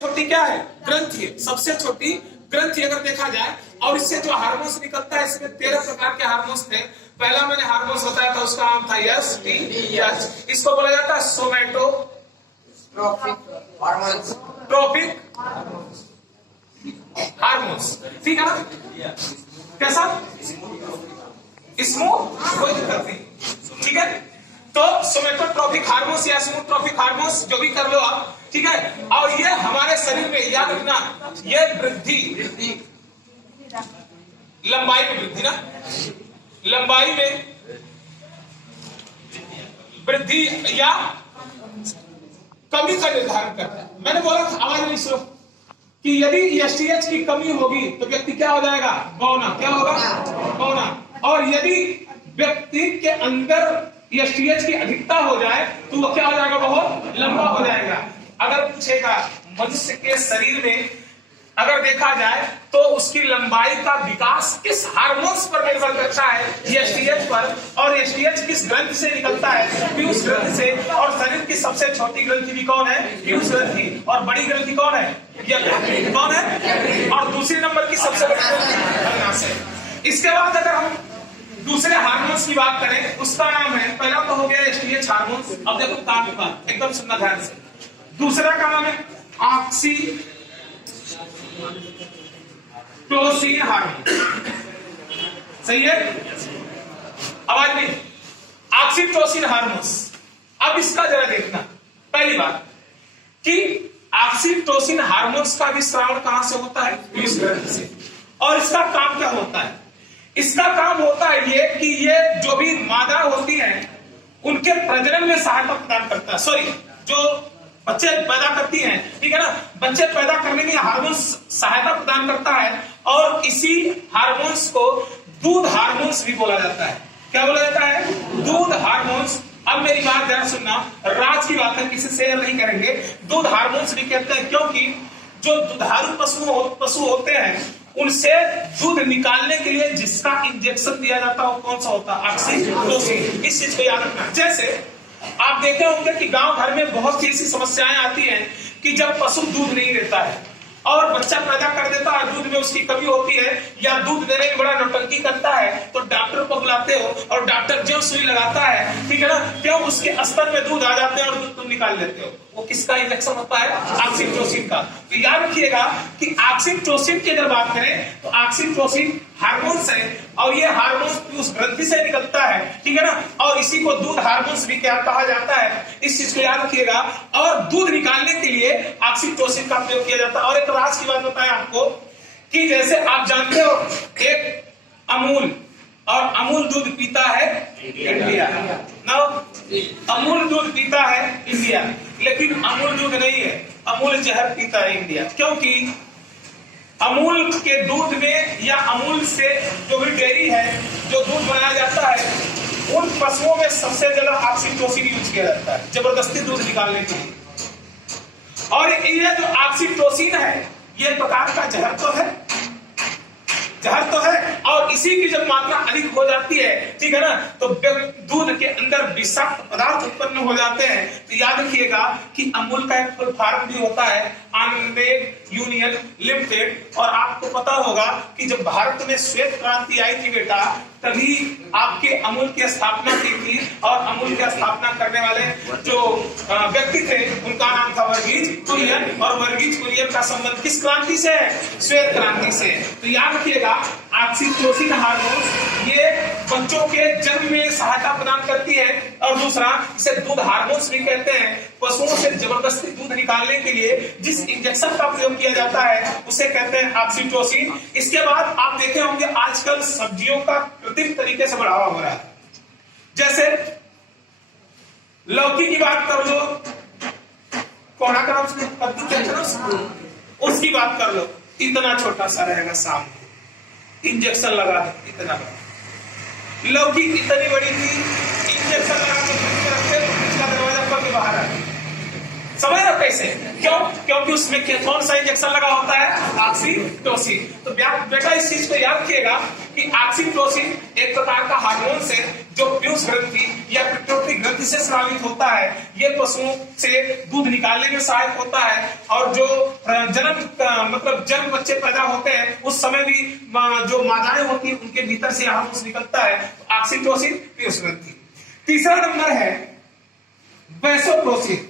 छोटी क्या है? ग्रंथि है। सबसे छोटी ग्रंथि अगर देखा जाए, और इससे जो हार्मोन्स निकलता है, इसमें 13 प्रकार के हार्मोन्स थे। पहला मैंने हार्मोन्स बताया था, उसका नाम था एसटीएच। इसको बोला जाता है सोमैटोट्रोपिक हार्मोन्स। ठीक है ना? कैसा? स्मूथ, कोई दिक्कत नहीं। ठीक है, तो सोमैटोट्रोपिक हार्मोन्स या स्मूथट्रोपिक हार्मोन्स जो भी कर लो आप, ठीक है। और ये हमारे शरीर में, याद रखना, ये वृद्धि लंबाई में वृद्धि ना, लंबाई में वृद्धि या कमी का निर्धारण करता है। मैंने बोला था, आवाज नहीं सुनो, कि यदि एसटीएच की कमी होगी तो व्यक्ति क्या हो जाएगा? बौना। क्या होगा? बौना। और यदि व्यक्ति के अंदर एसटीएच की अधिकता हो जाए तो वो क्या हो जाएगा? बहुत लंबा हो जाएगा। अगर पूछेगा मनुष्य के शरीर में अगर देखा जाए तो उसकी लंबाई का विकास किस हार्मोन्स पर निर्भर करता है? एसटीएच पर। और एसटीएच किस ग्रंथि से निकलता है? पीयूष ग्रंथि से। और शरीर की सबसे छोटी ग्रंथि भी कौन है? पीयूष ग्रंथि। और बड़ी ग्रंथि कौन है? यकृत। कौन है? और दूसरी नंबर की सबसे बड़ी ग्रंथि अग्नाशय। इसके बाद अगर हम दूसरे हार्मोन्स की बात करें, उसका नाम है, पहला तो हो गया एसटीएच हार्मोन्स। अब देखो काम का एकदम सुनना ध्यान से। दूसरा का नाम है ऑक्सीटोसिन हार्मोन। सही है? आवाज नहीं। Oxytocin hormones. अब इसका जरा देखना, पहली बात कि ऑक्सीटोसिन हार्मोन्स का विस्तार कहां से होता है? पीयूष ग्रंथि से। और इसका काम क्या होता है? इसका काम होता है ये कि ये जो भी मादा होती है उनके प्रजनन में सहायता प्रदान करता है। सॉरी, जो बच्चे पैदा करती हैं, ठीक है ना, बच्चे पैदा करने में हार्मोन्स सहायता प्रदान करता है। और इसी हार्मोन्स को दूध हार्मोन्स भी बोला जाता है। क्या बोला जाता है? दूध हार्मोन्स। अब मेरी बात ध्यान सुनना, राज की बात है, किसी से शेयर नहीं करेंगे। दूध हार्मोन्स भी कहते हैं क्योंकि जो दुधारू पशु होते हैं उनसे दूध निकालने के लिए जिसका इंजेक्शन दिया जाता है वो कौन सा होता है? ऑक्सीटोसिन। इस चीज को याद रखना। जैसे आप देखे होंगे कि गांव घर में बहुत सी ऐसी समस्याएं आती हैं कि जब पशु दूध नहीं देता है और बच्चा पैदा कर देता है, दूध में उसकी कमी होती है या दूध देने में बड़ा नौटंकी करता है, तो डॉक्टर को बुलाते हो और डॉक्टर जो सुई लगाता है, ठीक है ना, क्यों उसके अस्तर में दूध आ जाते हैं और दूध तुम निकाल लेते हो। वो किसका इंजेक्शन होता है? ऑक्सीटोसिन का। तो याद रखिएगा कि ऑक्सीटोसिन की अगर बात करें तो ऑक्सीटोसिन हार्मोन्स है और ये हार्मोन्स उस ग्रंथि से निकलता है, ठीक है ना, और इसी को दूध हार्मोन्स भी क्या कहा जाता है, इस चीज को याद रखिएगा। और दूध निकालने के लिए ऑक्सीटोसिन का प्रयोग किया जाता है। और एक राज की बात बताया आपको कि जैसे आप जानते हो एक अमूल, और अमूल दूध पीता है इंडिया ना, अमूल दूध पीता है इंडिया, लेकिन अमूल दूध नहीं है, अमूल जहर पीता है इंडिया। क्योंकि अमूल के दूध में या अमूल से जो भी डेयरी है जो दूध बनाया जाता है उन पशुओं में सबसे ज्यादा ऑक्सीटोसिन यूज किया जाता है जबरदस्ती दूध निकालने के लिए। और ये जो ऑक्सीटोसिन है ये प्रकार का जहर तो है, जहर तो है। और इसी की जब मात्रा अधिक हो जाती है, ठीक है ना, तो दूध के अंदर विषाक्त पदार्थ उत्पन्न हो जाते हैं। तो याद रखिएगा कि अमूल का एक फुल फॉर्म भी होता है अनमेड यूनियन लिमिटेड। और आपको पता होगा कि जब भारत में श्वेत क्रांति आई थी बेटा, तभी आपके अमूल की स्थापना की थी। और अमूल की स्थापना करने वाले जो व्यक्ति थे उनका नाम था वर्गीज कुरियन। और वर्गीज कुरियन का संबंध किस क्रांति से है? श्वेत क्रांति से। तो याद रखिएगा ऑक्सीटोसिन हार्मोन ये बच्चों के जन्म में सहायता प्रदान करती है। और दूसरा, इसे दूध हार्मोन्स भी कहते हैं। पशुओं से जबरदस्ती दूध निकालने के लिए जिस इंजेक्शन का प्रयोग किया जाता है उसे कहते हैं ऑक्सीटोसिन। इसके बाद आप देखे होंगे आजकल सब्जियों का कृत्रिम तरीके से बढ़ावा हो रहा है। जैसे लौकी की बात कर लो, कोहड़ा का कद्दू कहते हैं, उसकी बात कर लो, इतना छोटा सा रहेगा सामने, इंजेक्शन लगा दो इतना बड़ा। लौकी इतनी बड़ी थी, इंजेक्शन लगा के रखते तो पिछला दरवाजा खोल के बाहर आ गई। समझ रहे हो कैसे? क्यों? क्योंकि उसमें कौन सा इंजेक्शन लगा होता है? ऑक्सीटोसिन। तो बेटा इस चीज को याद रखिएगा कि ऑक्सीटोसिन एक प्रकार का हार्मोन है जो पीयूष ग्रंथि या पिट्यूटरी ग्रंथि से स्रावित होता है। ये पशुओं से दूध निकालने में सहायक होता है और जो जन्म बच्चे पैदा होते हैं उस समय भी जो माताएं होती हैं उनके भीतर से हार्मोन निकलता है। ऑक्सीटोसिन, पीयूष ग्रंथि। तीसरा नंबर है वैसोप्रोसिन।